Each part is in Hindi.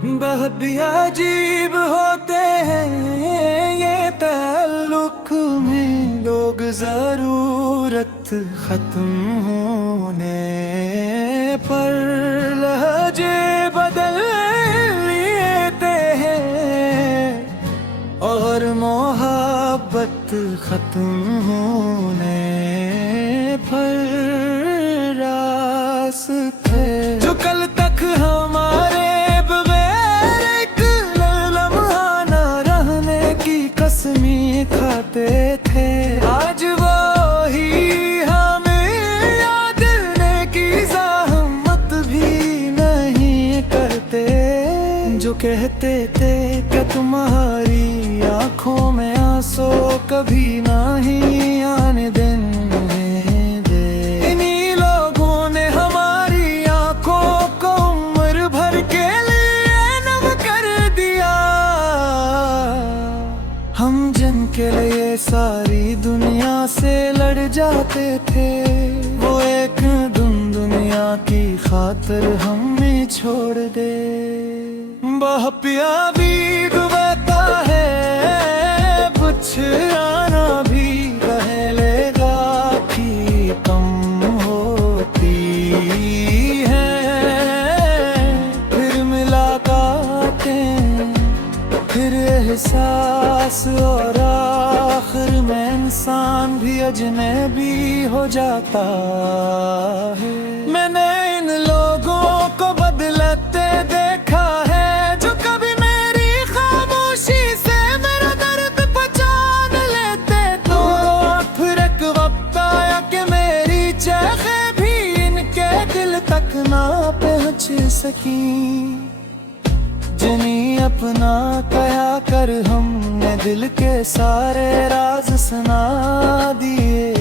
बहुत ही अजीब होते हैं ये ताल्लुक में लोग, जरूरत खत्म होने पर लहजे बदल लेते हैं और मोहब्बत खत्म होने पर रास्ते जो कल तक हमारे बगैर एक लम्हा न रहने की कसमें खाते थे, आज वो ही हमें याद करने की ज़हमत भी नहीं करते। जो कहते थे कि तुम्हारी आंखों में आंसू कभी नहीं आने देंगे दे, इन्हीं लोगों ने हमारी आंखों को उम्र भर के लिए नम कर दिया। हम जिनके लिए सारी दुनिया से लड़ जाते थे, वो एक दिन दुनिया की खातिर हमें छोड़ दे। बहुत प्यारी बता है कुछ आना भी पहलेगा कि कम होती है, फिर मुलाकातें, फिर एहसास और आखिर में इंसान भी अजनबी हो जाता है। मैंने इन लोगों को बदलते देखा है, जो कभी मेरी खामोशी से मेरा दर्द पहचान लेते तो फिर एक वक्त आया कि मेरी चेखें भी इनके दिल तक ना पहुंच सकी। जिन्हें अपना कहा कर हमने दिल के सारे राज सुना दिए,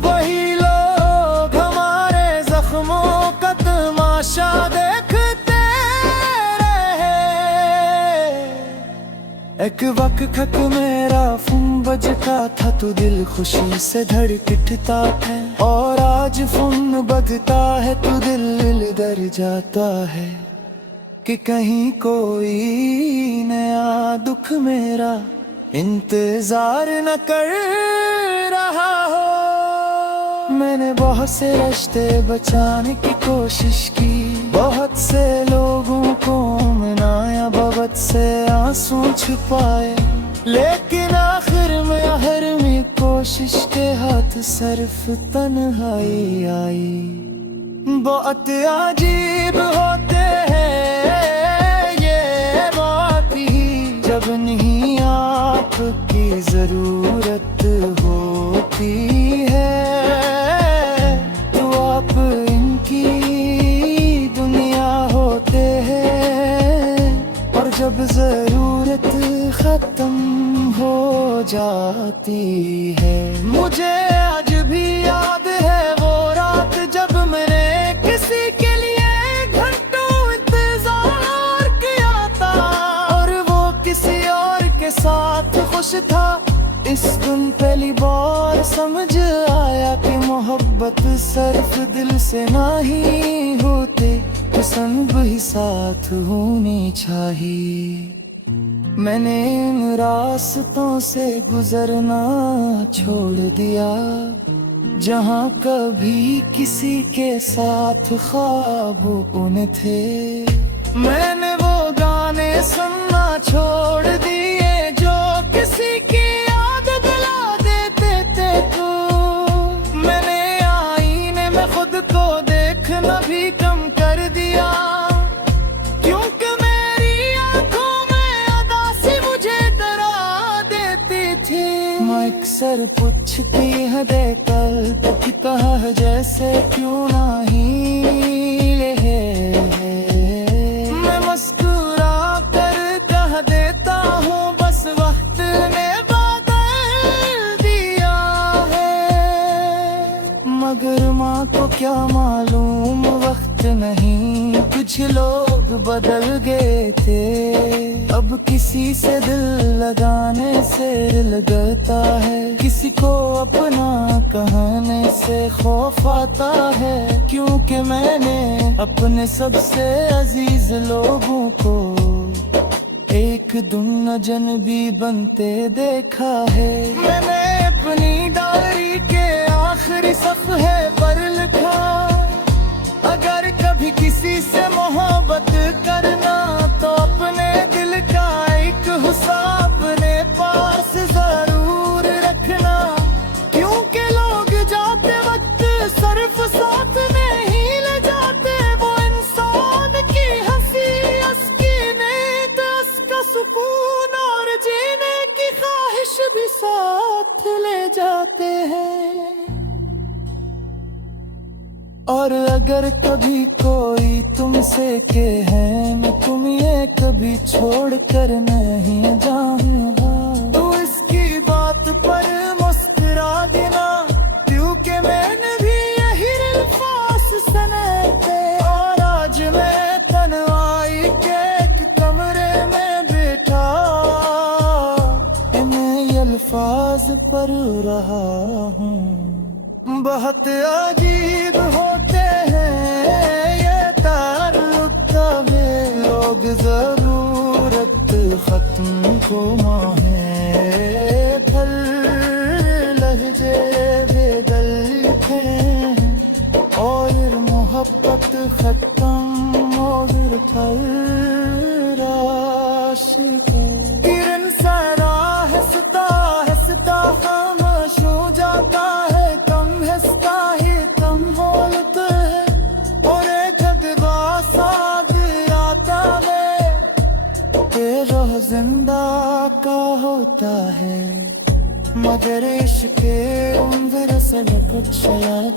वही लोग हमारे जख्मों का तमाशा देखते रहे। एक वक्त मेरा फोन बजता था तो दिल खुशी से धड़कता है, और आज फोन बजता है तो दिल डर जाता है कि कहीं कोई नया दुख मेरा इंतजार न कर रहा हो। मैंने बहुत से रिश्ते बचाने की कोशिश की, बहुत से लोगों को मनाया, बहुत से आंसू छुपाए, लेकिन आखिर में कोशिश के हाथ सिर्फ तन्हाई आई। बहुत अजीब होते हैं ये बात ही, जब नहीं आपकी जरूरत होती है तो आप इनकी दुनिया होते हैं, और जब जरूरत खत्म हो जाती है। मुझे आज भी याद है वो रात जब मैंने किसी के लिए घंटों इंतजार किया था, और वो किसी और के साथ खुश था। इस दिन पहली बार समझ आया कि मोहब्बत सिर्फ दिल से नहीं होते, पसंद भी साथ होनी चाहिए। मैंने इन रास्तों से गुजरना छोड़ दिया, जहाँ कभी किसी के साथ ख्वाब उन थे। मैंने वो गाने सुनना छोड़ दिए जो किसी की याद दिला देते थे। तो मैंने आईने में खुद को देखना भी कम कर दिया, क्योंकि मेरी आंखों में अदासी मुझे डरा देती थी। मैं अक्सर पूछती है देकर तो कहा है जैसे क्यों नहीं ले, मैं मुस्कुरा कर कह देता हूँ बस वक्त ने बदल दिया है। मगर माँ को क्या मालूम वक्त नहीं, कुछ लोग बदल गए थे। अब किसी से दिल लगाने से दिल लगता है, किसी को अपना कहने से खौफ आता है, क्योंकि मैंने अपने सबसे अजीज लोगों को एक दिन अजनबी बनते देखा है। मैंने अपनी डायरी के आखिरी सफ़हे पर लिखा, अगर कभी किसी से मोहब्बत करना तो अपने दिल का एक हिसाब अपने पास जरूर रखना, क्योंकि लोग जाते वक्त सिर्फ साथ नहीं ले जाते, वो इंसान की हंसी, उसकी नींद, उसका सुकून और जीने की ख्वाहिश भी साथ ले जाते हैं। और अगर कभी कोई तुमसे कहे मैं तुम्हें कभी छोड़ कर नहीं जाऊंगा, तो इसकी बात पर मुस्कुरा देना, क्योंकि मैंने भी यही अल्फाज सुने थे। और आज मैं तन्हाई के एक कमरे में बैठा, मैं ये अल्फाज पढ़ रहा हूँ। बहुत अजीब होते हैं ये ताल्लुक कभी, लोग जरूरत खत्म को माहे, फल लहजे बेगलते हैं और मोहब्बत खत्म और फल राशिके। किरण सारा हंसता हंसता खामोश हो जाता है, हंसता ही कम बोलते हैं और एक साथ आता है, तेरा जिंदा का होता है, मगर इश्क उम्र से कुछ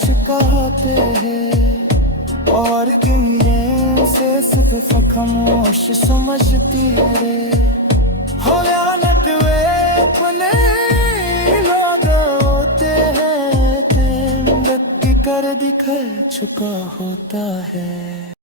चुकाते हैं और गिरे से सिर्फ खामोश समझती है। हो या नटवे अपने लोग होते हैं, कर दिखा चुका होता है।